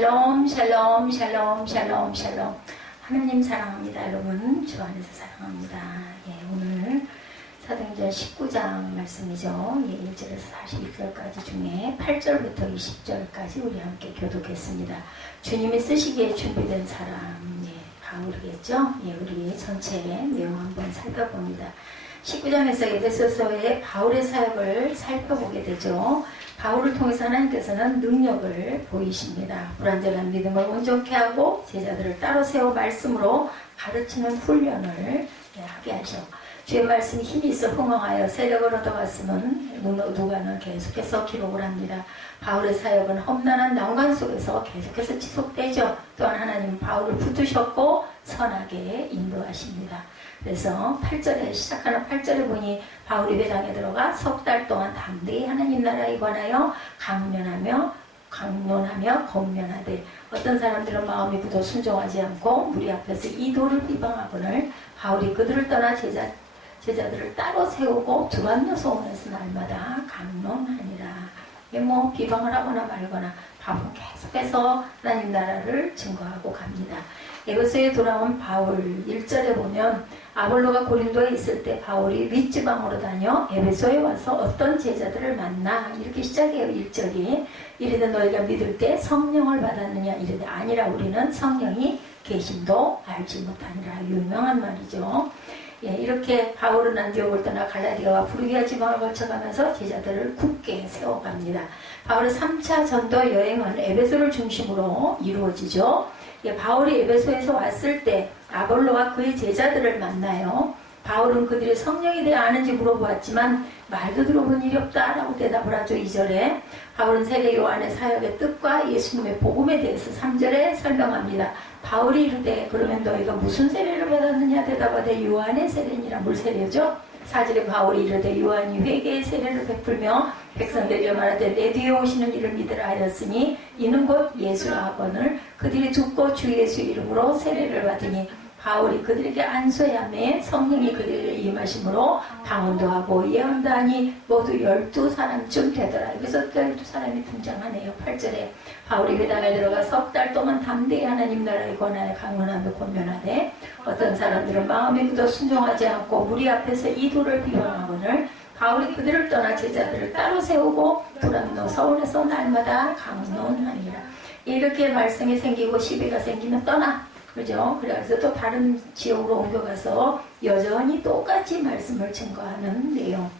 샬롬 샬롬 샬롬 샬롬 샬롬. 하나님 사랑합니다. 여러분 주 안에서 사랑합니다. 오늘 사도행전 19장 말씀이죠. 1절에서 42절까지 중에 8절부터 20절까지 우리 함께 교독했습니다. 주님이 쓰시기에 준비된 사람, 바울이겠죠. 우리 전체 내용 한번 살펴봅니다. 19장에서 에베소서의 바울의 사역을 살펴보게 되죠. 바울을 통해서 하나님께서는 능력을 보이십니다. 불완전한 믿음을 온전케 하고 제자들을 따로 세워 말씀으로 가르치는 훈련을 하게 하셔. 주의 말씀이 힘이 있어 흥황하여 세력을 얻어갔음은 누가는 계속해서 기록을 합니다. 바울의 사역은 험난한 난관 속에서 계속해서 지속되죠. 또한 하나님은 바울을 붙드셨고 선하게 인도하십니다. 그래서 8절에 시작하는 8절에 보니 바울이 회당에 들어가 석 달 동안 담대히 하나님 나라에 관하여 강론하며 권면하되 어떤 사람들은 마음이 굳어 순종하지 않고 무리 앞에서 이도를 비방하거늘 바울이 그들을 떠나 제자들을 따로 세우고 두란노 소원에서 날마다 강론하니라. 비방을 하거나 말거나 바울은 계속해서 하나님 나라를 증거하고 갑니다. 에베소에 돌아온 바울 1절에 보면 아볼로가 고린도에 있을 때 바울이 윗지방으로 다녀 에베소에 와서 어떤 제자들을 만나 이렇게 시작해요. 1절이 이르되 너희가 믿을 때 성령을 받았느냐 이르되 아니라 우리는 성령이 계심도 알지 못하니라. 유명한 말이죠. 이렇게 바울은 안디옥을 떠나 갈라디아와 부르기아 지방을 거쳐가면서 제자들을 굳게 세워갑니다. 바울의 3차 전도 여행은 에베소를 중심으로 이루어지죠. 바울이 에베소에서 왔을 때 아볼로와 그의 제자들을 만나요. 바울은 그들이 성령에 대해 아는지 물어보았지만 말도 들어본 일이 없다라고 대답을 하죠. 2절에 바울은 세례 요한의 사역의 뜻과 예수님의 복음에 대해서 3절에 설명합니다. 바울이 이르되 그러면 너희가 무슨 세례를 받았느냐 대답하되 요한의 세례니라. 물 세례죠. 4절에 바울이 이르되 요한이 회개의 세례를 베풀며 백성들에게 말하되 내 뒤에 오시는 이를 믿으라 하였으니 이는 곧 예수라 하거늘 그들이 듣고 주 예수 이름으로 세례를 받으니 바울이 그들에게 안수하매 성령이 그들에게 임하심으로 방언도 하고 예언도 하니 모두 12사람쯤 되더라. 여기서 12사람이 등장하네요. 8절에 바울이 회당에 들어가 석 달 동안 담대히 하나님 나라에 관하여 강론하며 권면하되 어떤 사람들은 마음이 굳어 순종하지 않고 무리 앞에서 이도를 비방하거늘 바울이 그들을 떠나 제자들을 따로 세우고 두란노 서원에서 날마다 강론하니라. 이렇게 말썽이 생기고 시비가 생기면 떠나. 그죠? 그래서 또 다른 지역으로 옮겨가서 여전히 똑같이 말씀을 증거하는 내용.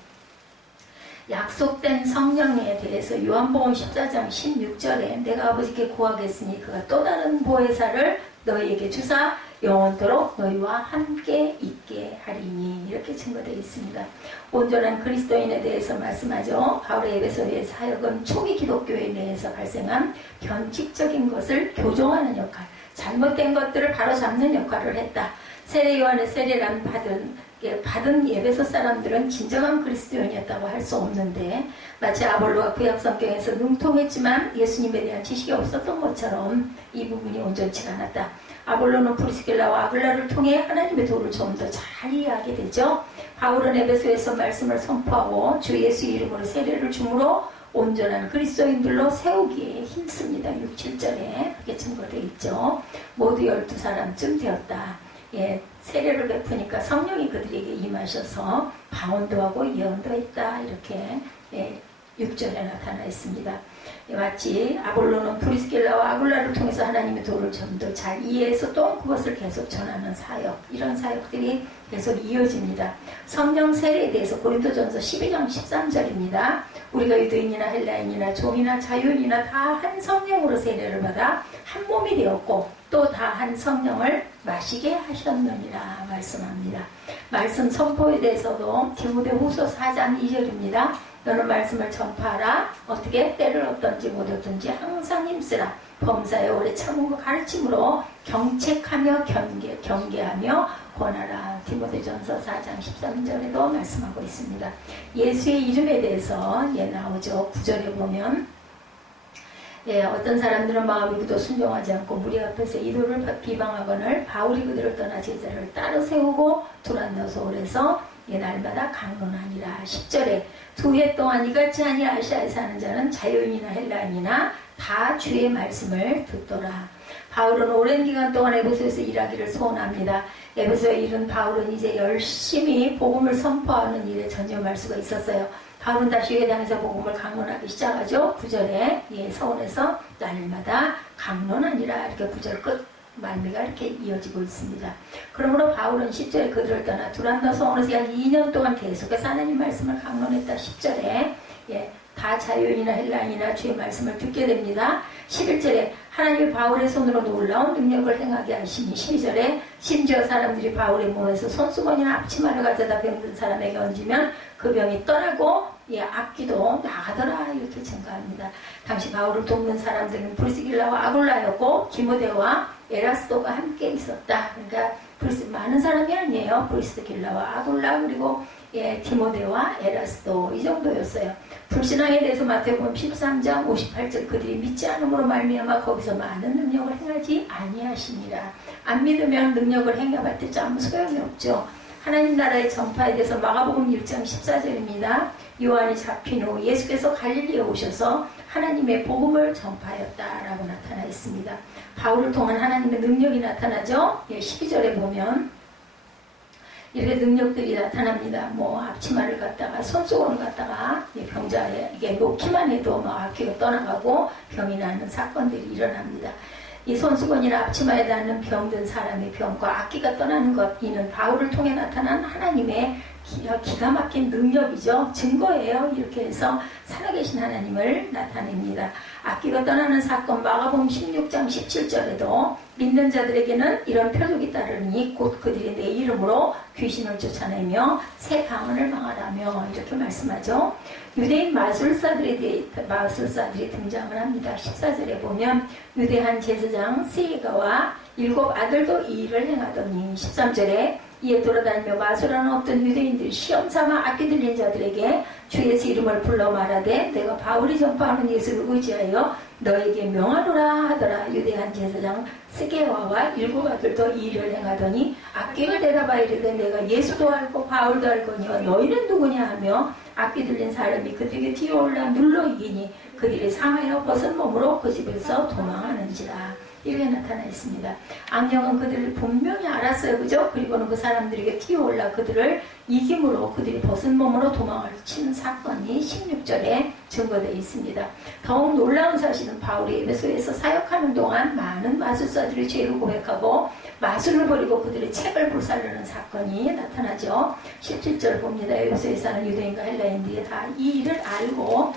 약속된 성령에 대해서 요한복음 14장 16절에 내가 아버지께 구하겠으니 그가 또 다른 보혜사를 너희에게 주사 영원토록 너희와 함께 있게 하리니 이렇게 증거되어 있습니다. 온전한 그리스도인에 대해서 말씀하죠. 바울의 에베소의 사역은 초기 기독교에 대해서 발생한 변칙적인 것을 교정하는 역할, 잘못된 것들을 바로잡는 역할을 했다. 세례 요한의 세례란 받은 에베소 사람들은 진정한 그리스도인이었다고 할 수 없는데 마치 아볼로가 구약 성경에서 능통했지만 예수님에 대한 지식이 없었던 것처럼 이 부분이 온전치 않았다. 아볼로는 프리스길라와 아굴라를 통해 하나님의 도를 좀 더 잘 이해하게 되죠. 바울은 에베소에서 말씀을 선포하고 주 예수 이름으로 세례를 주므로 온전한 그리스도인들로 세우기에 힘씁니다. 6, 7절에 그렇게 증거되어 있죠. 모두 12사람쯤 되었다. 세례를 베푸니까 성령이 그들에게 임하셔서 방언도 하고 예언도 했다. 이렇게 6절에 나타나 있습니다. 마치 아볼로는 프리스길라와 아굴라를 통해서 하나님의 도를 좀 더 잘 이해해서 또 그것을 계속 전하는 사역, 이런 사역들이 계속 이어집니다. 성령 세례에 대해서 고린도전서 12장 13절입니다. 우리가 유대인이나 헬라인이나 종이나 자유인이나 다 한 성령으로 세례를 받아 한 몸이 되었고 또 다 한 성령을 마시게 하셨느니라 말씀합니다. 말씀 선포에 대해서도 디모데후서 4장 2절입니다. 너는 말씀을 전파하라. 어떻게 때를 얻든지 못 얻든지 항상 힘쓰라. 범사에 오래 참음과 가르침으로 경책하며 경계하며 권하라. 디모데전서 4장 13절에도 말씀하고 있습니다. 예수의 이름에 대해서 나오죠. 9절에 보면 어떤 사람들은 마음이 굳어 순종하지 않고 무리 앞에서 이도를 비방하거늘 바울이 그들을 떠나 제자를 따로 세우고 두란노 소홀에서 날마다 강론하니라. 10절에 두 해 동안 이같이 하니 아시아에 사는 자는 자유인이나 헬라인이나 다 주의 말씀을 듣더라. 바울은 오랜 기간 동안 에베소에서 일하기를 소원합니다. 에베소에 이른 바울은 이제 열심히 복음을 선포하는 일에 전념할 수가 있었어요. 바울은 다시 회당에서 복음을 강론하기 시작하죠. 9절에 서원에서 날마다 강론하니라 이렇게 9절 끝 말미가 이렇게 이어지고 있습니다. 그러므로 바울은 10절에 그들을 떠나 두란노 성원에서 약 2년 동안 계속해서 하나님 말씀을 강론했다. 10절에 다 자유인이나 헬라인이나 주의 말씀을 듣게 됩니다. 11절에 하나님이 바울의 손으로 놀라운 능력을 행하게 하시니 12절에 심지어 사람들이 바울의 몸에서 손수건이나 앞치마를 가져다 병든 사람에게 얹으면 그 병이 떠나고 악귀도 나가더라 이렇게 증가합니다. 당시 바울을 돕는 사람들은 브리스길라와 아굴라였고 디모데와 에라스도가 함께 있었다. 그러니까 많은 사람이 아니에요. 브리스길라와 아굴라 그리고 디모데와 에라스도 이 정도였어요. 불신앙에 대해서 마태복음 13장 58절 그들이 믿지 않음으로 말미암아 거기서 많은 능력을 행하지 아니하시니라. 안 믿으면 능력을 행해봤자 아무 소용이 없죠. 하나님 나라의 전파에 대해서 마가복음 1장 14절입니다. 요한이 잡힌 후 예수께서 갈릴리에 오셔서 하나님의 복음을 전파하였다라고 나타나 있습니다. 바울을 통한 하나님의 능력이 나타나죠. 12절에 보면 이렇게 능력들이 나타납니다. 앞치마를 갖다가 손수건을 갖다가 병자에게 놓기만 해도 악귀가 떠나가고 병이 나는 사건들이 일어납니다. 이 손수건이나 앞치마에 닿는 병든 사람의 병과 악귀가 떠나는 것, 이는 바울을 통해 나타난 하나님의 기가 막힌 능력이죠. 증거예요. 이렇게 해서 살아계신 하나님을 나타냅니다. 악귀가 떠나는 사건 마가복음 16장 17절에도 믿는 자들에게는 이런 표적이 따르니 곧 그들이 내 이름으로 귀신을 쫓아내며 새 방언을 망하라며 이렇게 말씀하죠. 유대인 마술사들이 등장을 합니다. 14절에 보면 유대한 제사장 스에가와 7 아들도 이 일을 행하더니 13절에 이에 돌아다니며 마술하는 어떤 유대인들이 시험삼아 악귀 들린 자들에게 주 예수 이름을 불러 말하되 내가 바울이 전파하는 예수를 의지하여 너에게 명하노라 하더라. 유대한 제사장 스게와와 7 아들도 이 일을 행하더니 악귀가 대답하여 이르되 내가 예수도 알고 바울도 알거니와 너희는 누구냐 하며 악귀 들린 사람이 그들에게 뛰어올라 눌러 이기니 그들이 상하여 벗은 몸으로 그 집에서 도망하는지라. 이렇게 나타나 있습니다. 악령은 그들을 분명히 알았어요. 그죠? 그리고는 그 사람들에게 뛰어올라 그들을 이김으로 그들이 벗은 몸으로 도망을 치는 사건이 16절에 증거되어 있습니다. 더욱 놀라운 사실은 바울이 에베소에서 사역하는 동안 많은 마술사들이 죄를 고백하고 마술을 버리고 그들의 책을 불살르는 사건이 나타나죠. 17절 봅니다. 에베소에 사는 유대인과 헬라인들이 다 이 일을 알고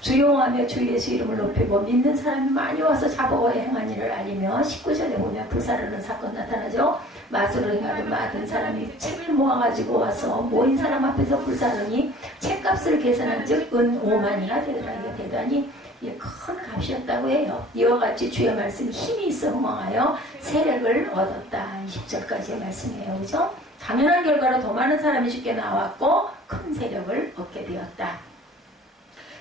주용하며 주 예수 이름을 높이고 믿는 사람이 많이 와서 자복하여 행한 일을 알리며 19절에 보면 불사르는 사건 나타나죠. 마술을 행하던 많은 사람이 책을 모아가지고 와서 모인 사람 앞에서 불사르니 책값을 계산한 즉 은 5만이나 되더라. 이게 대단히 큰 값이었다고 해요. 이와 같이 주의 말씀이 힘이 있어 흥망하여 세력을 얻었다. 20절까지의 말씀이에요. 그죠? 당연한 결과로 더 많은 사람이 죽게 나왔고 큰 세력을 얻게 되었다.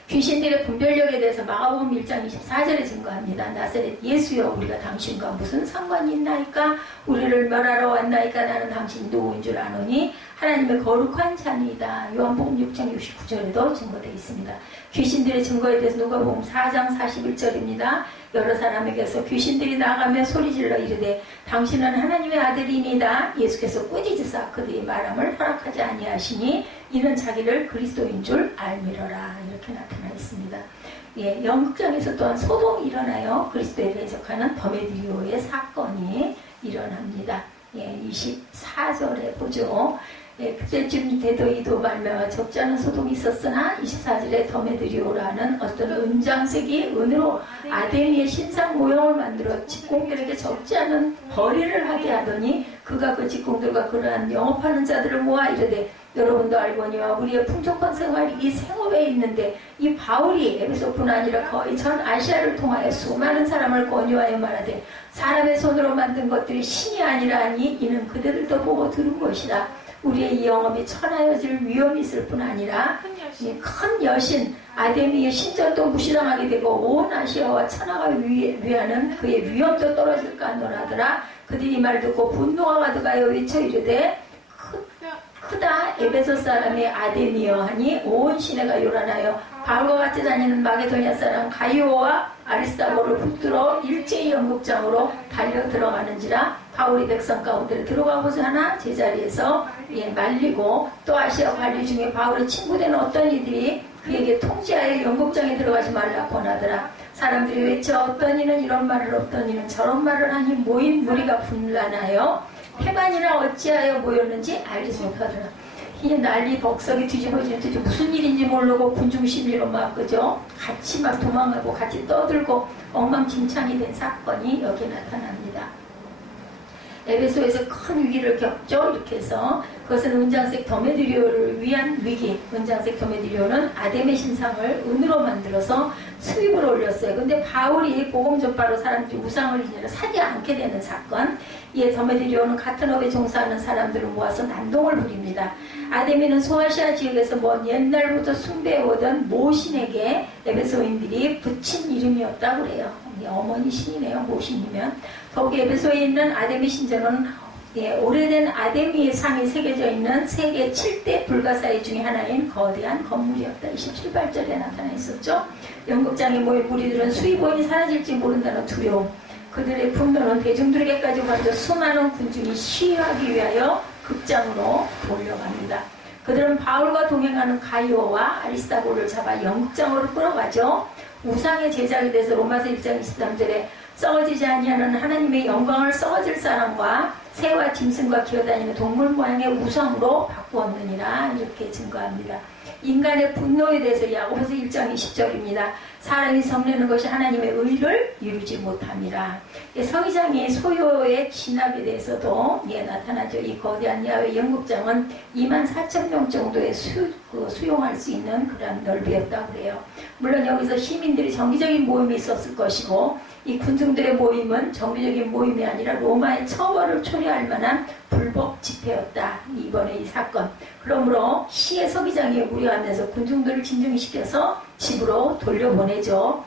귀신들의 분별력에 대해서 마가복음 1장 24절에 증거합니다. 나사렛 예수여 우리가 당신과 무슨 상관이 있나이까? 우리를 멸하러 왔나이까? 나는 당신이 누구인 줄 아노니 하나님의 거룩한 자니이다. 요한복음 6장 69절에도 증거되어 있습니다. 귀신들의 증거에 대해서 누가복음 4장 41절입니다. 여러 사람에게서 귀신들이 나가며 소리질러 이르되 당신은 하나님의 아들이니이다. 예수께서 꾸짖으사 그들이 말함을 허락하지 아니하시니 이는 자기를 그리스도인 줄 알미러라. 이렇게 나타나 있습니다. 연극장에서 또한 소동이 일어나요. 그리스도에 대적하는 더메드리오의 사건이 일어납니다. 24절에 보죠. 그때쯤 대도이도 말미암아 적지 않은 소동이 있었으나 24절에 더메드리오라는 어떤 은장색이 은으로 아데미의 신상 모형을 만들어 직공들에게 적지 않은 벌이를 하게 하더니 그가 그 직공들과 그러한 영업하는 자들을 모아 이르되 여러분도 알거니와 우리의 풍족한 생활이 이 생업에 있는데 이 바울이 에베소뿐 아니라 거의 전 아시아를 통하여 수많은 사람을 권유하여 말하되 사람의 손으로 만든 것들이 신이 아니라 하니 이는 그들도 보고 들은 것이다. 우리의 이 영업이 천하여질 위험이 있을 뿐 아니라 큰 여신 아데미의 신전도 무시당하게 되고 온 아시아와 천하가 위하는 그의 위험도 떨어질까 하노라더라. 그들이 말 듣고 분노가 가득하여 외쳐 이르되 크다. 에베소 사람의 아데미어 하니 온 시내가 요란하여 바울과 같이 다니는 마게도냐 사람 가이오와 아리스타고를 붙들어 일제히 연극장으로 달려 들어가는지라. 바울이 백성 가운데 들어가고자 하나 제자리에서 말리고, 또 아시아 관리 중에 바울의 친구된 어떤 이들이 그에게 통지하여 연극장에 들어가지 말라 권하더라. 사람들이 외쳐 어떤 이는 이런 말을 어떤 이는 저런 말을 하니 모인 무리가 분란하여 해반이나 어찌하여 모였는지 알지 못하더라. 이 난리 벅석이 뒤집어지는데 무슨 일인지 모르고 군중심리로 막 그죠? 같이 막 도망가고 같이 떠들고 엉망진창이 된 사건이 여기 나타납니다. 에베소에서 큰 위기를 겪죠. 이렇게 해서 그것은 은장색 더메드리오를 위한 위기. 은장색 더메드리오는 아데메 신상을 은으로 만들어서 수입을 올렸어요. 근데 바울이 복음 전파로 사람들이 우상을 지내려 사지 않게 되는 사건. 이에 더메드리오는 같은 업에 종사하는 사람들을 모아서 난동을 부립니다. 아데메는 소아시아 지역에서 먼 옛날부터 숭배해오던 모신에게 에베소인들이 붙인 이름이었다고 그래요. 어머니 신이네요. 모신이면. 더욱이 에베소에 있는 아데미 신전은 오래된 아데미의 상이 새겨져 있는 세계 7대 불가사의 중에 하나인 거대한 건물이었다. 27발절에 나타나 있었죠. 연극장에 모인 무리들은 수입원이 사라질지 모른다는 두려움, 그들의 분노는 대중들에게까지 가져 수많은 군중이 시위하기 위하여 극장으로 몰려갑니다. 그들은 바울과 동행하는 가이오와 아리스타고를 잡아 연극장으로 끌어가죠. 우상의 제작이 돼서 로마서 1장 23절에 썩어지지 아니하는 하나님의 영광을 썩어질 사람과 새와 짐승과 기어다니는 동물 모양의 우상으로 바꾸었느니라 이렇게 증거합니다. 인간의 분노에 대해서 야고보서 1장 20절입니다. 사람이 성내는 것이 하나님의 의를 이루지 못함이라. 서기장이 소요의 진압에 대해서도 나타나죠. 이 거대한 야외 연극장은 24,000명 정도의 수용할 수 있는 그런 넓이였다고 그래요. 물론 여기서 시민들이 정기적인 모임이 있었을 것이고, 이 군중들의 모임은 정기적인 모임이 아니라 로마의 처벌을 초래할 만한 불법 집회였다. 이번에 이 사건. 그러므로 시의 서기장이 우려하면서 군중들을 진정시켜서 집으로 돌려보내죠.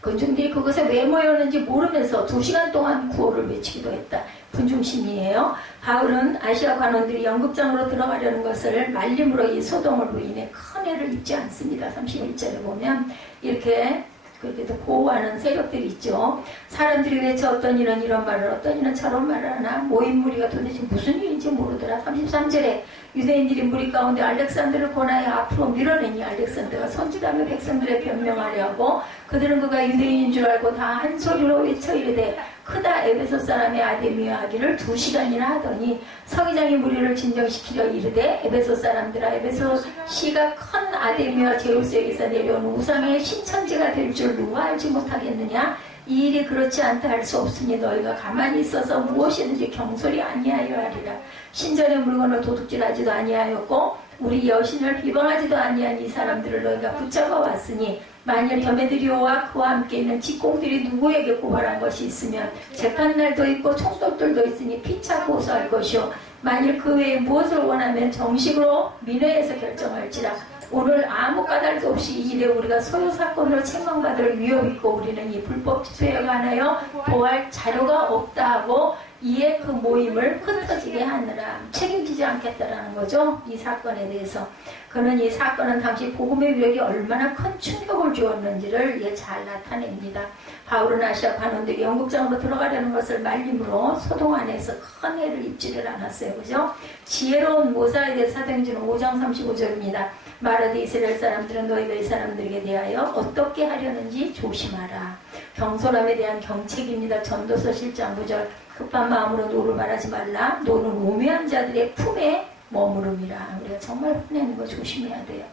군중들이 그것에 왜 모였는지 모르면서 2시간 동안 구호를 외치기도 했다. 군중심리예요. 바울은 아시아 관원들이 연극장으로 들어가려는 것을 말림으로 이 소동으로 인해 큰 해를 입지 않습니다. 31절에 보면 이렇게 그렇게도 보호하는 세력들이 있죠. 사람들이 외쳐 어떤 이는 이런 말을 어떤 이는 저런 말을 하나 모인 무리가 도대체 무슨 일인지 모르더라. 33절에 유대인들이 무리 가운데 알렉산더를 권하여 앞으로 밀어내니 알렉산더가 손질하며 백성들의 변명하려 하고 그들은 그가 유대인인 줄 알고 다 한 소리로 외쳐 이르되 크다 에베소 사람의 아데미아 하기를 2시간이나 하더니 서기장이 무리를 진정시키려 이르되 에베소 사람들아 에베소 시가 큰 아데미아 제우스에게서 내려온 우상의 신천지가 될 줄 누가 알지 못하겠느냐. 이 일이 그렇지 않다 할 수 없으니 너희가 가만히 있어서 무엇이든지 경솔히 아니하여 하리라. 신전의 물건을 도둑질하지도 아니하였고 우리 여신을 비방하지도 아니한 이 사람들을 너희가 붙잡아 왔으니 만일 더메드리오와 그와 함께 있는 직공들이 누구에게 고발한 것이 있으면 재판날도 있고 총독들도 있으니 피차 고소할 것이요 만일 그 외에 무엇을 원하면 정식으로 민회에서 결정할지라. 오늘 아무 까닭도 없이 이 일에 우리가 소요 사건으로 책망받을 위협이 있고 우리는 이 불법 집회에 관하여 보할 자료가 없다 하고 이에 그 모임을 흩어지게 하느라 책임지지 않겠다라는 거죠. 이 사건에 대해서. 그는 이 사건은 당시 복음의 위력이 얼마나 큰 충격을 주었는지를 이에 잘 나타냅니다. 바울은 아시아 관원들이 연극장으로 들어가려는 것을 말림으로 소동 안에서 큰 해를 입지를 않았어요. 그죠? 지혜로운 모사에 대해 사도행전 5장 35절입니다. 말하되 이스라엘 사람들은 너희가 이 사람들에게 대하여 어떻게 하려는지 조심하라. 경솔함에 대한 경책입니다. 전도서 7장 9절. 급한 마음으로 노를 말하지 말라. 노는 우매한 자들의 품에 머무름이라. 우리가 정말 혼내는 거 조심해야 돼요.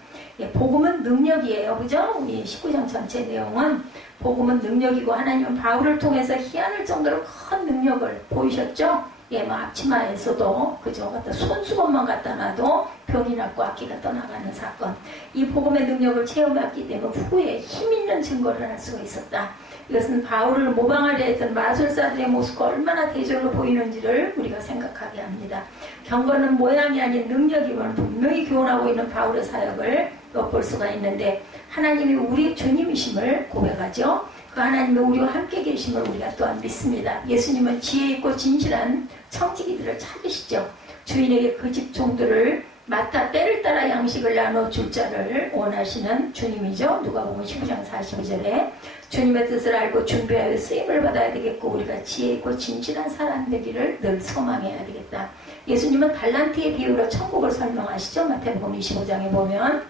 복음은 능력이에요. 그죠? 우리 19장 전체 내용은 복음은 능력이고 하나님은 바울을 통해서 희한할 정도로 큰 능력을 보이셨죠? 앞치마에서도 그저 갖다 손수건만 갖다 놔도 병이 낫고 악기가 떠나가는 사건. 이 복음의 능력을 체험했기 때문에 후에 힘 있는 증거를 할 수가 있었다. 이것은 바울을 모방하려 했던 마술사들의 모습과 얼마나 대조로 보이는지를 우리가 생각하게 합니다. 경건은 모양이 아닌 능력이면 분명히 교훈하고 있는 바울의 사역을 엿볼 수가 있는데 하나님이 우리 주님이심을 고백하죠. 그 하나님이 우리와 함께 계심을 우리가 또한 믿습니다. 예수님은 지혜 있고 진실한 청지기들을 찾으시죠. 주인에게 그 집 종들을 맡아 때를 따라 양식을 나눠줄 자를 원하시는 주님이죠. 누가복음 15장 42절에 주님의 뜻을 알고 준비하여 쓰임을 받아야 되겠고 우리가 지혜 있고 진실한 사람 되기를 늘 소망해야 되겠다. 예수님은 달란트의 비유로 천국을 설명하시죠. 마태복음 25장에 보면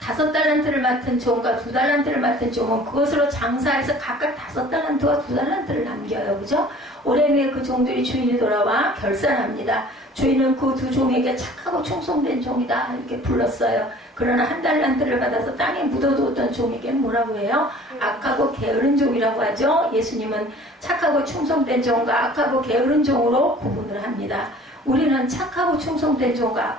5달란트를 맡은 종과 2달란트를 맡은 종은 그것으로 장사해서 각각 5달란트와 2달란트를 남겨요. 그죠? 오랜 후에 그 종들이 주인이 돌아와 결산합니다. 주인은 그 2 종에게 착하고 충성된 종이다 이렇게 불렀어요. 그러나 1달란트를 받아서 땅에 묻어두었던 종에게 뭐라고 해요? 악하고 게으른 종이라고 하죠. 예수님은 착하고 충성된 종과 악하고 게으른 종으로 구분을 합니다. 우리는 착하고 충성된 종과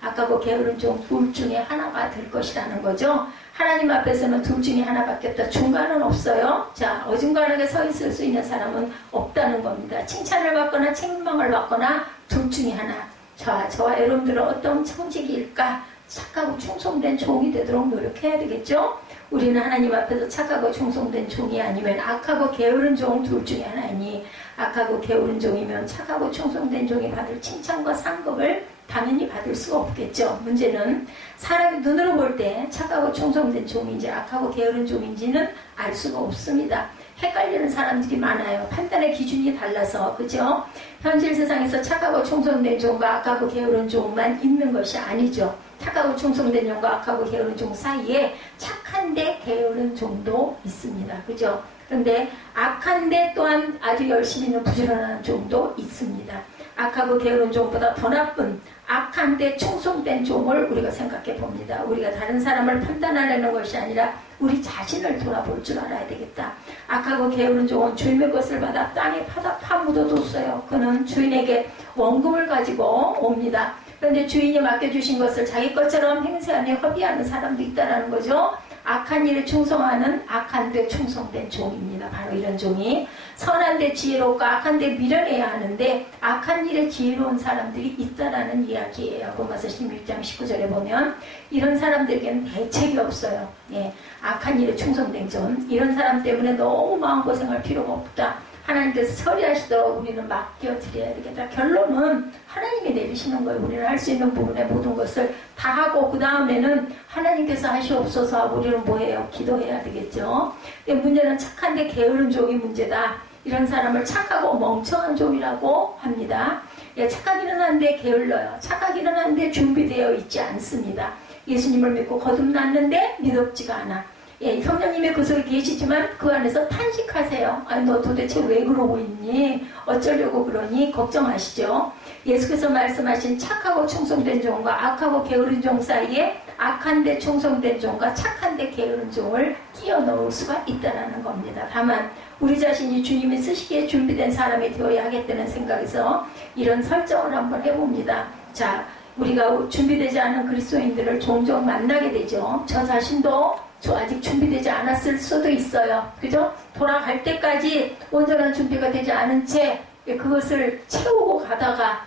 악하고 게으른 종 둘 중에 하나가 될 것이라는 거죠. 하나님 앞에서는 둘 중에 하나밖에 없다. 중간은 없어요. 자, 어중간하게 서 있을 수 있는 사람은 없다는 겁니다. 칭찬을 받거나 책망을 받거나 둘 중에 하나. 자, 저와 여러분들은 어떤 청직일까? 착하고 충성된 종이 되도록 노력해야 되겠죠? 우리는 하나님 앞에서 착하고 충성된 종이 아니면 악하고 게으른 종 둘 중에 하나니 악하고 게으른 종이면 착하고 충성된 종이 받을 칭찬과 상급을 당연히 받을 수가 없겠죠. 문제는 사람이 눈으로 볼 때 착하고 충성된 종인지 악하고 게으른 종인지는 알 수가 없습니다. 헷갈리는 사람들이 많아요. 판단의 기준이 달라서. 그죠? 현실 세상에서 착하고 충성된 종과 악하고 게으른 종만 있는 것이 아니죠. 착하고 충성된 종과 악하고 게으른 종 사이에 착한데 게으른 종도 있습니다. 그죠? 그런데 악한데 또한 아주 열심히 있는 부지런한 종도 있습니다. 악하고 게으른 종보다 더 나쁜 악한데 충성된 종을 우리가 생각해 봅니다. 우리가 다른 사람을 판단하려는 것이 아니라 우리 자신을 돌아볼 줄 알아야 되겠다. 악하고 게으른 종은 주인의 것을 받아 땅에 파묻어뒀어요. 그는 주인에게 원금을 가지고 옵니다. 그런데 주인이 맡겨주신 것을 자기 것처럼 행세하며 허비하는 사람도 있다는 거죠. 악한 일에 충성하는 악한데 충성된 종입니다. 바로 이런 종이 선한데 지혜롭고 악한데 미련해야 하는데 악한 일에 지혜로운 사람들이 있다라는 이야기예요. 로마서 16장 19절에 보면 이런 사람들에게는 대책이 없어요. 예, 악한 일에 충성된 종 이런 사람 때문에 너무 마음고생할 필요가 없다. 하나님께서 처리하시도록 우리는 맡겨드려야 되겠다. 결론은 하나님이 내리시는 거예요. 우리는 할 수 있는 부분의 모든 것을 다 하고 그 다음에는 하나님께서 하시옵소서 하고 우리는 뭐해요? 기도해야 되겠죠. 근데 문제는 착한데 게으른 종이 문제다. 이런 사람을 착하고 멍청한 종이라고 합니다. 예, 착하기는 한데 게을러요. 착하기는 한데 준비되어 있지 않습니다. 예수님을 믿고 거듭났는데 믿었지가 않아. 예, 성령님의 그 속에 계시지만 그 안에서 탄식하세요. 아니 너 도대체 왜 그러고 있니? 어쩌려고 그러니? 걱정하시죠. 예수께서 말씀하신 착하고 충성된 종과 악하고 게으른 종 사이에 악한데 충성된 종과 착한데 게으른 종을 끼워 넣을 수가 있다는 겁니다. 다만 우리 자신이 주님이 쓰시기에 준비된 사람이 되어야 하겠다는 생각에서 이런 설정을 한번 해봅니다. 자, 우리가 준비되지 않은 그리스도인들을 종종 만나게 되죠. 저 자신도 아직 준비되지 않았을 수도 있어요. 그죠? 돌아갈 때까지 온전한 준비가 되지 않은 채 그것을 채우고 가다가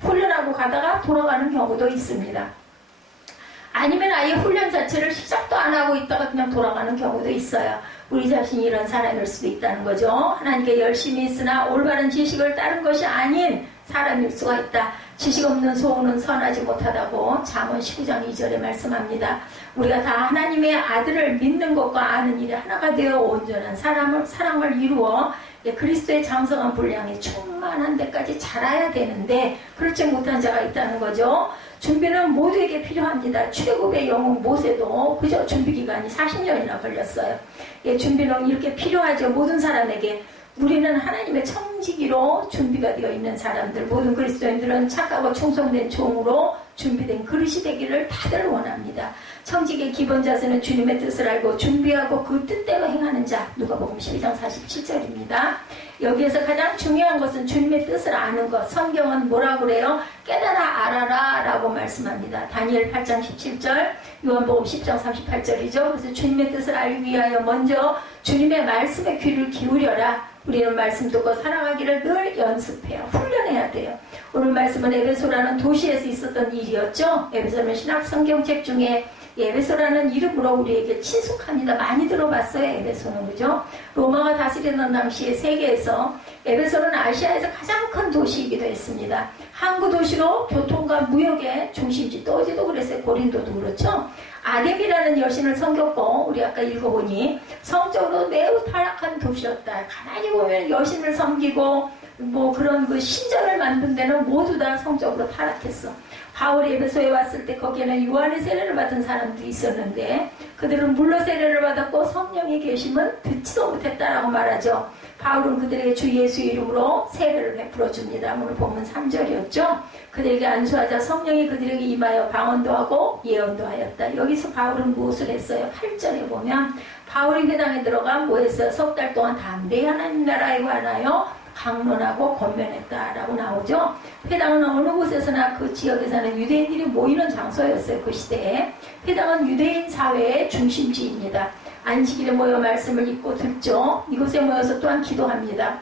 훈련하고 가다가 돌아가는 경우도 있습니다. 아니면 아예 훈련 자체를 시작도 안 하고 있다가 그냥 돌아가는 경우도 있어요. 우리 자신이 이런 사람일 수도 있다는 거죠. 하나님께 열심히 있으나 올바른 지식을 따른 것이 아닌 사람일 수가 있다. 지식 없는 소원은 선하지 못하다고 잠언 19장 2절에 말씀합니다. 우리가 다 하나님의 아들을 믿는 것과 아는 일이 하나가 되어 온전한 사랑을 이루어 그리스도의 장성한 분량에 충만한 데까지 자라야 되는데 그렇지 못한 자가 있다는 거죠. 준비는 모두에게 필요합니다. 출애굽의 영웅 모세도 그저 준비 기간이 40년이나 걸렸어요. 준비는 이렇게 필요하죠. 모든 사람에게. 우리는 하나님의 청지기로 준비가 되어 있는 사람들, 모든 그리스도인들은 착하고 충성된 종으로 준비된 그릇이 되기를 다들 원합니다. 청지기의 기본 자세는 주님의 뜻을 알고 준비하고 그 뜻대로 행하는 자, 누가복음 12장 47절입니다. 여기에서 가장 중요한 것은 주님의 뜻을 아는 것. 성경은 뭐라고 그래요? 깨달아 알아라 라고 말씀합니다. 다니엘 8장 17절, 요한복음 10장 38절이죠. 그래서 주님의 뜻을 알기 위하여 먼저 주님의 말씀에 귀를 기울여라. 우리는 말씀 듣고 살아가기를 늘 연습해요. 훈련해야 돼요. 오늘 말씀은 에베소라는 도시에서 있었던 일이었죠. 에베소는 신학 성경책 중에 에베소라는 이름으로 우리에게 친숙합니다. 많이 들어봤어요. 에베소는. 그죠? 로마가 다스리던 당시에 세계에서 에베소는 아시아에서 가장 큰 도시이기도 했습니다. 항구 도시로 교통과 무역의 중심지, 또지도 그랬어요. 고린도도 그렇죠. 아뎀이라는 여신을 섬겼고, 우리 아까 읽어보니 성적으로 매우 타락한 도시였다. 가만히 보면 여신을 섬기고 뭐 그런 그 신전을 만든 데는 모두 다 성적으로 타락했어. 바울이 에베소에 왔을 때 거기에는 요한의 세례를 받은 사람들이 있었는데 그들은 물로 세례를 받았고 성령의 계심은 듣지도 못했다라고 말하죠. 바울은 그들에게 주 예수 이름으로 세례를 베풀어 줍니다. 오늘 본문 3절이었죠. 그들에게 안수하자 성령이 그들에게 임하여 방언도 하고 예언도 하였다. 여기서 바울은 무엇을 했어요? 8절에 보면 바울이 회당에 들어가 뭐 했어요? 석 달 동안 담대히 하나님 나라에 관하여 강론하고 권면했다라고 나오죠. 회당은 어느 곳에서나 그 지역에서는 유대인들이 모이는 장소였어요. 그 시대에. 회당은 유대인 사회의 중심지입니다. 안식일에 모여 말씀을 읽고 듣죠. 이곳에 모여서 또한 기도합니다.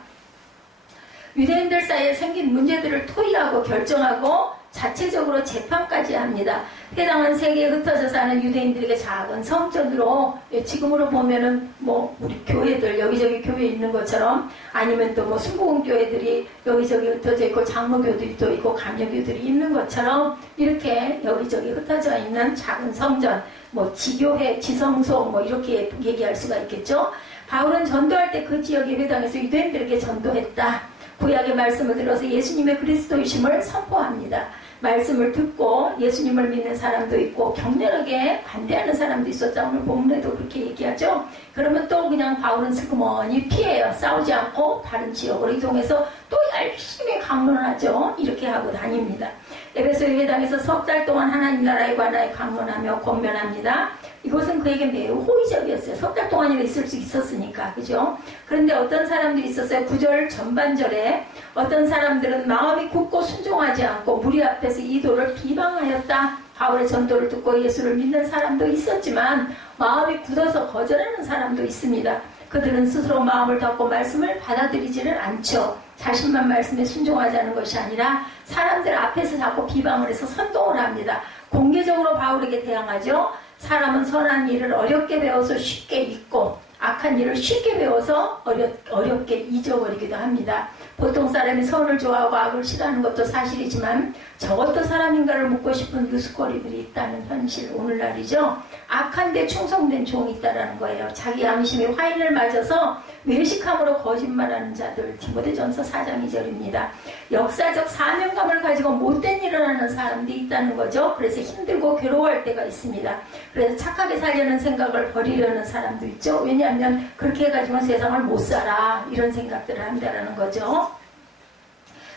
유대인들 사이에 생긴 문제들을 토의하고 결정하고 자체적으로 재판까지 합니다. 회당은 세계에 흩어져 사는 유대인들에게 작은 성전으로, 지금으로 보면은 뭐 우리 교회들 여기저기 교회 있는 것처럼, 아니면 또 뭐 순복음 교회들이 여기저기 흩어져 있고 장로교들이 또 있고 감리교들이 있는 것처럼 이렇게 여기저기 흩어져 있는 작은 성전, 뭐 지교회, 지성소 뭐 이렇게 얘기할 수가 있겠죠. 바울은 전도할 때 그 지역의 회당에서 유대인들에게 전도했다. 구약의 말씀을 들어서 예수님의 그리스도이심을 선포합니다. 말씀을 듣고 예수님을 믿는 사람도 있고 격렬하게 반대하는 사람도 있었다. 오늘 본문에도 그렇게 얘기하죠. 그러면 또 그냥 바울은 슬그머니 피해요. 싸우지 않고 다른 지역으로 이동해서 또 열심히 강론하죠. 이렇게 하고 다닙니다. 에베소의 회당에서 석 달 동안 하나님 나라에 관하여 강론하며 권면합니다. 이곳은 그에게 매우 호의적이었어요. 석 달 동안이나 있을 수 있었으니까. 그죠? 그런데 어떤 사람들이 있었어요. 9절 전반절에 어떤 사람들은 마음이 굳고 순종하지 않고 무리 앞에서 이도를 비방하였다. 바울의 전도를 듣고 예수를 믿는 사람도 있었지만 마음이 굳어서 거절하는 사람도 있습니다. 그들은 스스로 마음을 닫고 말씀을 받아들이지는 않죠. 자신만 말씀에 순종하자는 것이 아니라 사람들 앞에서 자꾸 비방을 해서 선동을 합니다. 공개적으로 바울에게 대항하죠. 사람은 선한 일을 어렵게 배워서 쉽게 잊고 악한 일을 쉽게 배워서 어렵게 잊어버리기도 합니다. 보통 사람이 선을 좋아하고 악을 싫어하는 것도 사실이지만 저것도 사람인가를 묻고 싶은 유스거리들이 있다는 현실, 오늘날이죠. 악한데 충성된 종이 있다는 거예요. 자기 양심이 화인을 맞아서 외식함으로 거짓말하는 자들, 디모데전서 4장 2절입니다. 역사적 사명감을 가지고 못된 일을 하는 사람들이 있다는 거죠. 그래서 힘들고 괴로워할 때가 있습니다. 그래서 착하게 살려는 생각을 버리려는 사람도 있죠. 왜냐하면 그렇게 해가지고 세상을 못 살아, 이런 생각들을 한다는 거죠.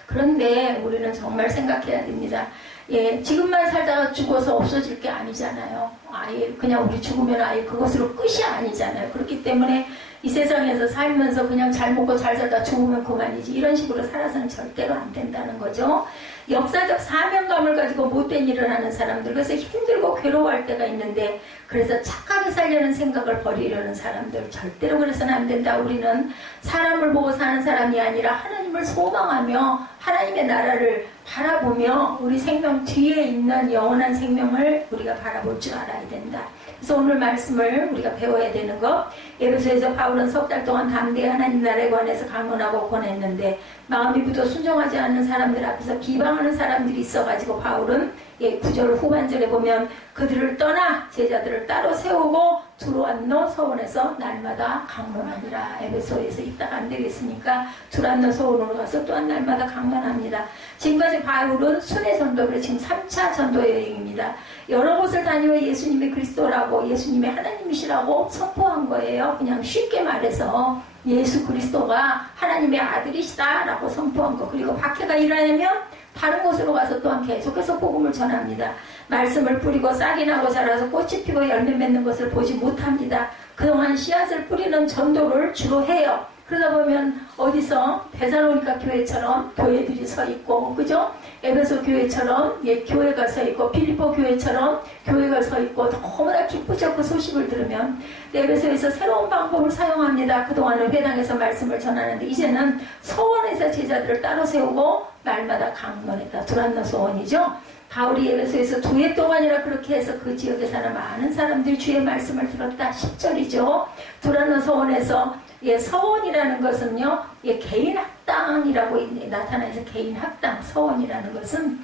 그런데 우리는 정말 생각해야 됩니다. 예, 지금만 살다가 죽어서 없어질 게 아니잖아요. 아예 그냥 우리 죽으면 아예 그것으로 끝이 아니잖아요. 그렇기 때문에 이 세상에서 살면서 그냥 잘 먹고 잘 살다 죽으면 그만이지, 이런 식으로 살아서는 절대로 안 된다는 거죠. 역사적 사명감을 가지고 못된 일을 하는 사람들, 그래서 힘들고 괴로워할 때가 있는데 그래서 착하게 살려는 생각을 버리려는 사람들, 절대로 그래서는 안 된다. 우리는 사람을 보고 사는 사람이 아니라 하나님을 소망하며 하나님의 나라를 바라보며 우리 생명 뒤에 있는 영원한 생명을 우리가 바라볼 줄 알아야 된다. 그래서 오늘 말씀을 우리가 배워야 되는 것, 에베소에서 바울은 석 달 동안 담대히 하나님 나라에 관해서 강론하고 권했는데 마음이 굳어 순종하지 않는 사람들 앞에서 비방하는 사람들이 있어가지고 바울은 9절 후반절에 보면 그들을 떠나 제자들을 따로 세우고 두로안노 서원에서 날마다 강론하니라. 에베소에서 있다가 안 되겠으니까 두로안노 서원으로 가서 또한 날마다 강론합니다. 지금까지 바울은 순회 전도를 지금 3차 전도 여행입니다. 여러 곳을 다니며 예수님이 그리스도라고, 예수님이 하나님이시라고 선포한 거예요. 그냥 쉽게 말해서 예수 그리스도가 하나님의 아들이시다 라고 선포한 거. 그리고 박해가 일어나면 다른 곳으로 가서 또한 계속해서 복음을 전합니다. 말씀을 뿌리고 싹이 나고 자라서 꽃이 피고 열매 맺는 것을 보지 못합니다. 그동안 씨앗을 뿌리는 전도를 주로 해요. 그러다 보면 어디서 데살로니가 교회처럼 교회들이 서 있고, 그죠? 에베소 교회처럼 교회가 서 있고, 빌립보 교회처럼 교회가 서 있고, 너무나 기쁘죠. 그 소식을 들으면. 에베소에서 새로운 방법을 사용합니다. 그동안은 회당에서 말씀을 전하는데 이제는 서원에서 제자들을 따로 세우고 날마다 강론했다. 두란노 서원이죠. 바울이 에베소에서 2해 동안이나 그렇게 해서 그 지역에 사는 많은 사람들이 주의 말씀을 들었다. 10절이죠. 두란노 서원에서 서원이라는 것은요, 개인 학당이라고 나타나서 개인 학당, 서원이라는 것은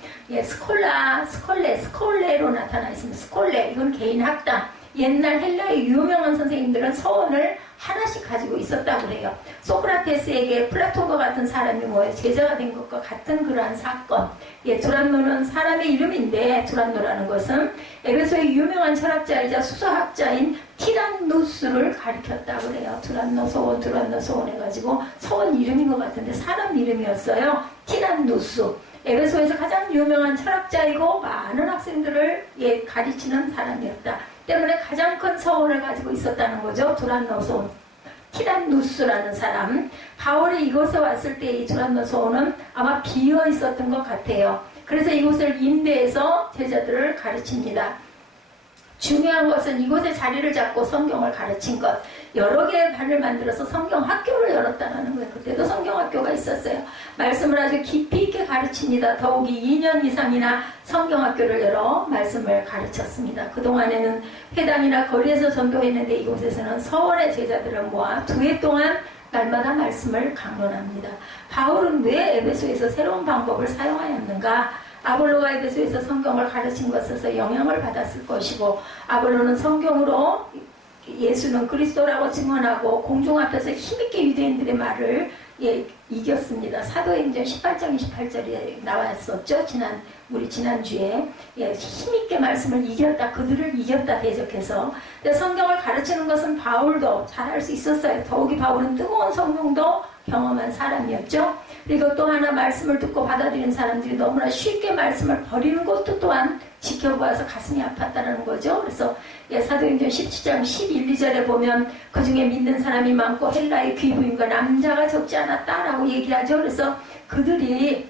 스콜레로 나타나 있습니다. 스콜레, 이건 개인 학당. 옛날 헬라의 유명한 선생님들은 서원을 하나씩 가지고 있었다고 해요. 소크라테스에게 플라톤과 같은 사람이 제자가 된 것과 같은 그러한 사건. 두란노는 사람의 이름인데, 두란노라는 것은 에베소의 유명한 철학자이자 수사학자인 티란누스를 가리켰다고 해요. 두란노 소원 해가지고 서원 이름인 것 같은데 사람 이름이었어요. 티란누스. 에베소에서 가장 유명한 철학자이고 많은 학생들을 가르치는 사람이었다. 때문에 가장 큰 서원을 가지고 있었다는 거죠. 두란노 소원. 티란누스라는 사람. 바울이 이곳에 왔을 때 이 두란노 소원은 아마 비어 있었던 것 같아요. 그래서 이곳을 임대해서 제자들을 가르칩니다. 중요한 것은 이곳에 자리를 잡고 성경을 가르친 것. 여러 개의 반을 만들어서 성경 학교를 열었다는 거예요. 그때도 성경 학교가 있었어요. 말씀을 아주 깊이 있게 가르칩니다. 더욱이 2년 이상이나 성경 학교를 열어 말씀을 가르쳤습니다. 그동안에는 회당이나 거리에서 전도했는데 이곳에서는 서원의 제자들을 모아 2해 동안 날마다 말씀을 강론합니다. 바울은 왜 에베소에서 새로운 방법을 사용하였는가? 아볼로가 에베소에서 성경을 가르친 것에서 영향을 받았을 것이고, 아볼로는 성경으로 예수는 그리스도라고 증언하고 공중 앞에서 힘있게 유대인들의 말을 이겼습니다. 사도행전 18장 28절에 나왔었죠. 우리 지난주에 힘있게 말씀을 이겼다, 그들을 이겼다 대적해서. 근데 성경을 가르치는 것은 바울도 잘할 수 있었어요. 더욱이 바울은 뜨거운 성령도 경험한 사람이었죠. 그리고 또 하나 말씀을 듣고 받아들이는 사람들이 너무나 쉽게 말씀을 버리는 것도 또한 지켜보아서 가슴이 아팠다는 거죠. 그래서 사도행전 17장 11, 2절에 보면 그 중에 믿는 사람이 많고 헬라의 귀부인과 남자가 적지 않았다라고 얘기하죠. 그래서 그들이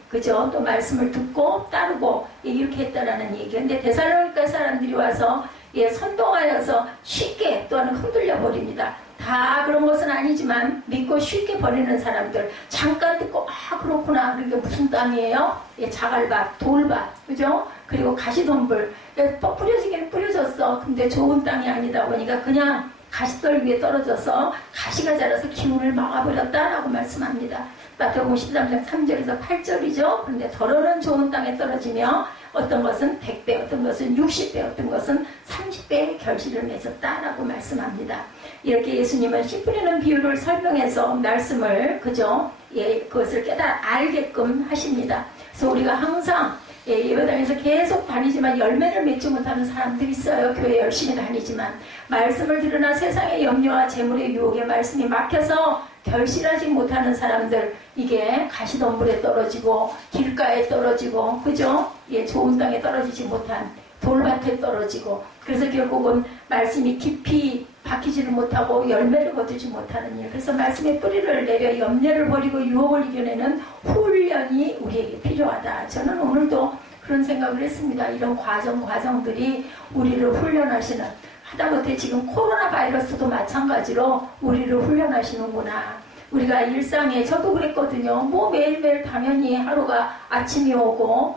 또 말씀을 듣고 따르고 이렇게 했다라는 얘기예요. 근데 데살로니가 사람들이 와서 선동하여서 쉽게 또한 흔들려 버립니다. 다 그런 것은 아니지만 믿고 쉽게 버리는 사람들, 잠깐 듣고 그렇구나, 그게 무슨 땅이에요? 자갈밭, 돌밭, 그죠? 그리고 가시덤불, 뿌려지기는 뿌려졌어. 근데 좋은 땅이 아니다 보니까 그냥 가시떨 위에 떨어져서 가시가 자라서 기운을 막아버렸다라고 말씀합니다. 마태복음 13장 3절에서 8절이죠. 그런데 덜어는 좋은 땅에 떨어지며 어떤 것은 100배, 어떤 것은 60배, 어떤 것은 30배의 결실을 맺었다라고 말씀합니다. 이렇게 예수님은 씨 뿌리는 비유를 설명해서 말씀을 그것을 알게끔 하십니다. 그래서 우리가 항상 예배당에서 계속 다니지만 열매를 맺지 못하는 사람들이 있어요. 교회 열심히 다니지만 말씀을 들으나 세상의 염려와 재물의 유혹에 말씀이 막혀서 결실하지 못하는 사람들, 이게 가시덤불에 떨어지고 길가에 떨어지고 그죠? 좋은 땅에 떨어지지 못한 돌밭에 떨어지고, 그래서 결국은 말씀이 깊이 박히지를 못하고 열매를 거두지 못하는 일. 그래서 말씀의 뿌리를 내려 염려를 버리고 유혹을 이겨내는 훈련이 우리에게 필요하다. 저는 오늘도 그런 생각을 했습니다. 이런 과정들이 우리를 훈련하시는, 하다못해 지금 코로나 바이러스도 마찬가지로 우리를 훈련하시는구나. 우리가 일상에, 저도 그랬거든요. 매일매일 당연히 하루가 아침이 오고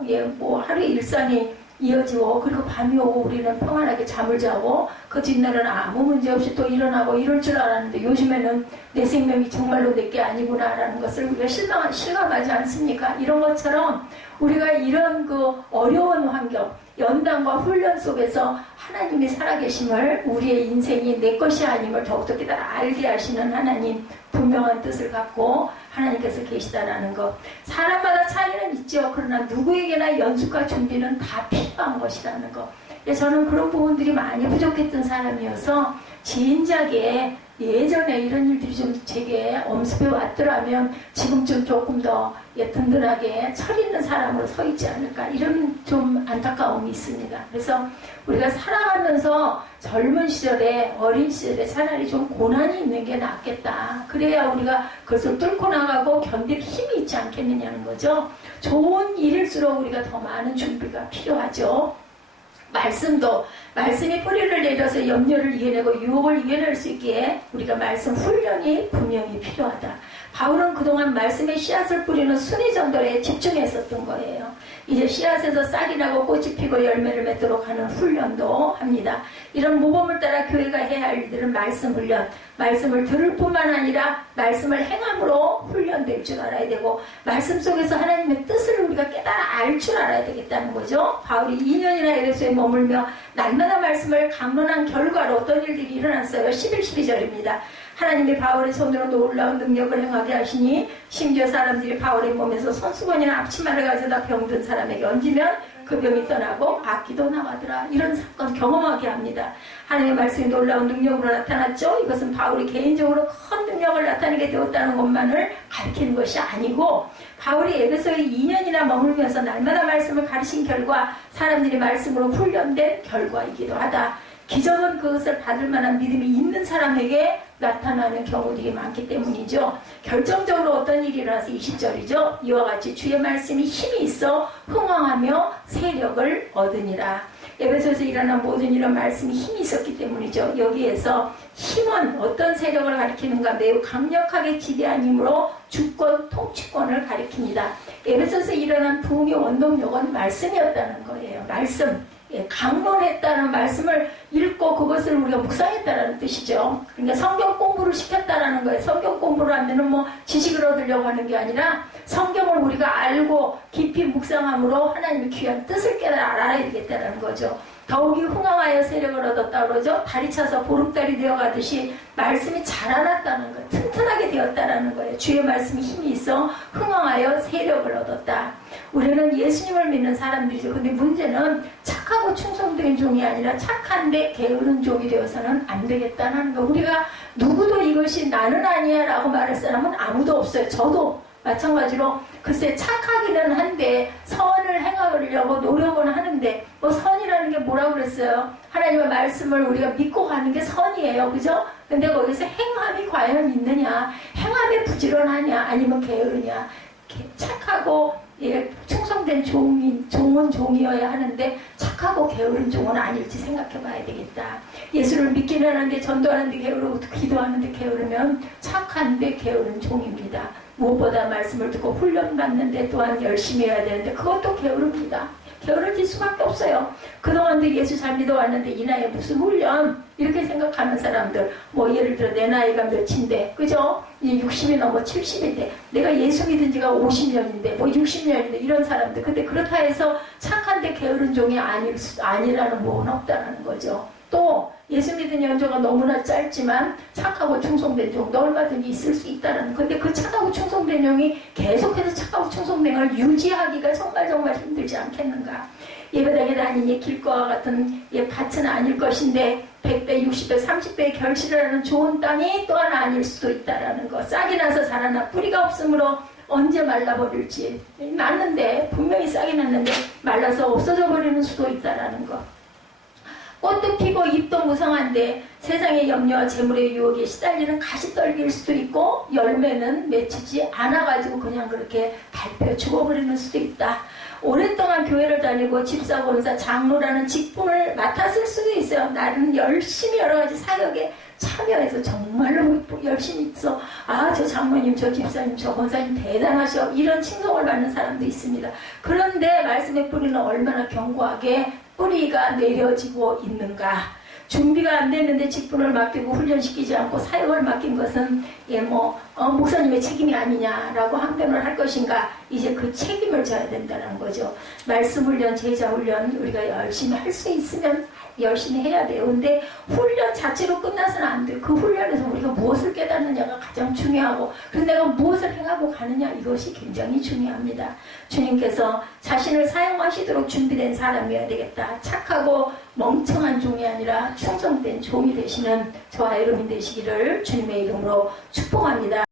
하루의 일상이 이어지고, 그리고 밤이 오고 우리는 평안하게 잠을 자고 그 뒷날은 아무 문제 없이 또 일어나고 이럴 줄 알았는데, 요즘에는 내 생명이 정말로 내게 아니구나라는 것을 우리가 실감하지 않습니까? 이런 것처럼 우리가 이런 어려운 환경, 연단과 훈련 속에서 하나님이 살아계심을, 우리의 인생이 내 것이 아님을 더욱더 깨달아 알게 하시는 하나님, 분명한 뜻을 갖고 하나님께서 계시다라는 것. 사람마다 차이는 있죠. 그러나 누구에게나 연습과 준비는 다 필요한 것이라는 것. 저는 그런 부분들이 많이 부족했던 사람이어서 진작에 예전에 이런 일들이 좀 제게 엄습해 왔더라면 지금쯤 조금 더 든든하게 철 있는 사람으로 서 있지 않을까, 이런 좀 안타까움이 있습니다. 그래서 우리가 살아가면서 젊은 시절에, 어린 시절에 차라리 좀 고난이 있는 게 낫겠다. 그래야 우리가 그것을 뚫고 나가고 견딜 힘이 있지 않겠느냐는 거죠. 좋은 일일수록 우리가 더 많은 준비가 필요하죠. 말씀이 뿌리를 내려서 염려를 이겨내고 유혹을 이겨낼 수 있기에 우리가 말씀 훈련이 분명히 필요하다. 바울은 그동안 말씀의 씨앗을 뿌리는 순위 전도에 집중했었던 거예요. 이제 씨앗에서 싹이 나고 꽃이 피고 열매를 맺도록 하는 훈련도 합니다. 이런 모범을 따라 교회가 해야 할 일들은 말씀 훈련, 말씀을 들을 뿐만 아니라 말씀을 행함으로 훈련될 줄 알아야 되고, 말씀 속에서 하나님의 뜻을 우리가 깨달아 알 줄 알아야 되겠다는 거죠. 바울이 2년이나 에베소에 머물며 날마다 말씀을 강론한 결과로 어떤 일들이 일어났어요. 11, 12절입니다. 하나님이 바울의 손으로 놀라운 능력을 행하게 하시니 심지어 사람들이 바울의 몸에서 손수건이나 앞치마를 가져다 병든 사람에게 얹으면 그 병이 떠나고 악기도 나가더라. 이런 사건 경험하게 합니다. 하나님의 말씀이 놀라운 능력으로 나타났죠. 이것은 바울이 개인적으로 큰 능력을 나타내게 되었다는 것만을 가리키는 것이 아니고, 바울이 에베소에 2년이나 머물면서 날마다 말씀을 가르친 결과 사람들이 말씀으로 훈련된 결과이기도 하다. 기적은 그것을 받을 만한 믿음이 있는 사람에게 나타나는 경우들이 많기 때문이죠. 결정적으로 어떤 일이 일어나서 20절이죠. 이와 같이 주의 말씀이 힘이 있어 흥왕하며 세력을 얻으니라. 에베소에서 일어난 모든 이런 말씀이 힘이 있었기 때문이죠. 여기에서 힘은 어떤 세력을 가리키는가? 매우 강력하게 지배한 힘으로 주권, 통치권을 가리킵니다. 에베소에서 일어난 부흥의 원동력은 말씀이었다는 거예요. 말씀. 강론했다는 말씀을 읽고 그것을 우리가 묵상했다는 뜻이죠. 그러니까 성경 공부를 시켰다는 거예요. 성경 공부를 하면은 뭐 지식을 얻으려고 하는 게 아니라 성경을 우리가 알고 깊이 묵상함으로 하나님의 귀한 뜻을 깨달아 알아야 되겠다는 거죠. 더욱이 흥왕하여 세력을 얻었다 그러죠. 달이 차서 보름달이 되어가듯이 말씀이 자라났다는 거예요. 튼튼하게 되었다는 거예요. 주의 말씀이 힘이 있어 흥왕하여 세력을 얻었다. 우리는 예수님을 믿는 사람들이죠. 근데 문제는 착하고 충성된 종이 아니라 착한데 게으른 종이 되어서는 안 되겠다는 거. 우리가 누구도 이것이 나는 아니야 라고 말할 사람은 아무도 없어요. 저도 마찬가지로 글쎄 착하기는 한데 선을 행하려고 노력은 하는데, 뭐 선이라는 게 뭐라고 그랬어요? 하나님의 말씀을 우리가 믿고 가는 게 선이에요. 그죠? 근데 거기서 행함이 과연 있느냐? 행함이 부지런하냐? 아니면 게으르냐? 착하고 충성된 종은 종이어야 하는데 착하고 게으른 종은 아닐지 생각해 봐야 되겠다. 예수를 믿기는 하는데 전도하는데 게으르고 기도하는데 게으르면 착한데 게으른 종입니다. 무엇보다 말씀을 듣고 훈련받는데 또한 열심히 해야 되는데 그것도 게으릅니다. 게으르질 수밖에 없어요. 그동안도 예수 잘 믿어왔는데 이 나이에 무슨 훈련? 이렇게 생각하는 사람들, 뭐 예를 들어 내 나이가 몇인데, 그죠? 60이 넘어 70인데 내가 예수 믿은 지가 50년인데 뭐 60년인데 이런 사람들. 근데 그렇다 해서 착한데 게으른 종이 아니라는 뭐는 없다는 거죠. 또 예수 믿은 연조가 너무나 짧지만 착하고 충성된 종도 얼마든지 있을 수 있다는. 근데 그 착하고 충성된 종이 계속해서 착하고 충성된 걸 유지하기가 정말 힘들지 않겠는가. 예배당에 다니니 길과 같은 밭은 아닐 것인데 100배, 60배, 30배의 결실을 하는 좋은 땅이 또 하나 아닐 수도 있다라는 거. 싹이 나서 자라나 뿌리가 없으므로 언제 말라버릴지. 났는데 분명히 싹이 났는데 말라서 없어져 버리는 수도 있다라는 거. 꽃도 피고 잎도 무성한데 세상의 염려와 재물의 유혹에 시달리는 가시떨기일 수도 있고 열매는 맺히지 않아가지고 그냥 그렇게 발표 죽어버리는 수도 있다. 오랫동안 교회를 다니고 집사, 권사, 장로라는 직분을 맡았을 수도 있어요. 나는 열심히 여러 가지 사역에 참여해서 정말로 열심히 있어. 아, 저 장모님, 저 집사님, 저 권사님 대단하셔. 이런 칭송을 받는 사람도 있습니다. 그런데 말씀의 뿌리는 얼마나 견고하게 뿌리가 내려지고 있는가. 준비가 안 됐는데 직분을 맡기고 훈련시키지 않고 사역을 맡긴 것은 목사님의 책임이 아니냐라고 항변을 할 것인가. 이제 그 책임을 져야 된다는 거죠. 말씀 훈련, 제자 훈련 우리가 열심히 할 수 있으면 열심히 해야 돼요. 근데 훈련 자체로 끝나서는 안 돼요. 그 훈련에서 우리가 무엇을 깨닫느냐가 가장 중요하고, 그래서 내가 무엇을 행하고 가느냐, 이것이 굉장히 중요합니다. 주님께서 자신을 사용하시도록 준비된 사람이어야 되겠다. 착하고 멍청한 종이 아니라 충성된 종이 되시는 저와 여러분 되시기를 주님의 이름으로 축복합니다.